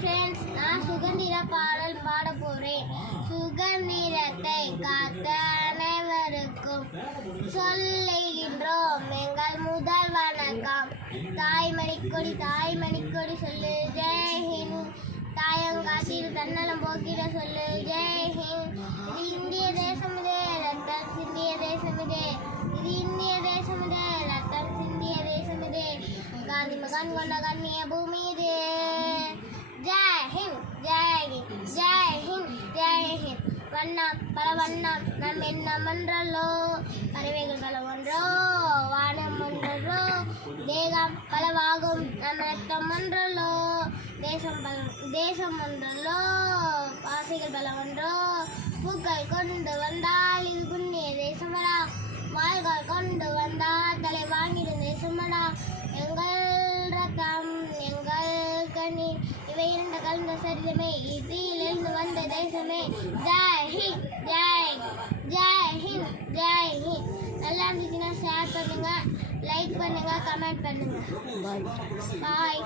Friends, நான் சுதந்திர பாடல் பாட போறேன். சுதந்திரத்தை காத்த அனைவருக்கும் சொல்லுகின்றோம் எங்கள் முதல் வணக்கம். தாய்மணிக்கொடி சொல்லு ஜெய்ஹிந்த். தாயங்காட்டில் தன்னலம் போக்கிட சொல்லு ஜெய்ஹிந்த். இது இந்திய தேசம், இதே ரத்தம் சிந்திய தேசம், இதே இது இந்திய தேசம், இதே ரத்தம் சிந்திய தேசம், இதே காந்தி மகன் கொண்ட கண்ணிய பூமி இது. ஜெய் ஹிந்த், ஜெய் ஹிந்த், ஜெய் ஹிந்த், ஜெய் ஹிந்த். வண்ணம் பல வண்ணம் நம் எண்ணம் ஒன்றல்லோ, பறவைகள் பல ஒன்றோ, வானம் ஒன்றோ, தேகம் பலவாகும் நம் ரத்தம் ஒன்றல்லோ, தேசம் ஒன்றல்லோ, பாசைகள் பல ஒன்றோ. பூக்கள் கொண்டு வந்தால் இது புண்ணிய தேசமடா, வாள்கள் கொண்டு வந்தால் தலை வாங்கிடும் தேசமடா. எங்கள் ரத்தம் எங்கள் கண்ணீர் இவை இரண்டு கலந்த சரிதமே, இதிலிருந்து வந்த தேசமே. ஜெய் ஹிந்த், ஜெய் ஜெய் ஹிந்த், ஜெய் ஹிந்த். நல்லா இருந்துச்சுன்னா ஷேர் பண்ணுங்க, லைக் பண்ணுங்க, கமெண்ட் பண்ணுங்க. பாய்.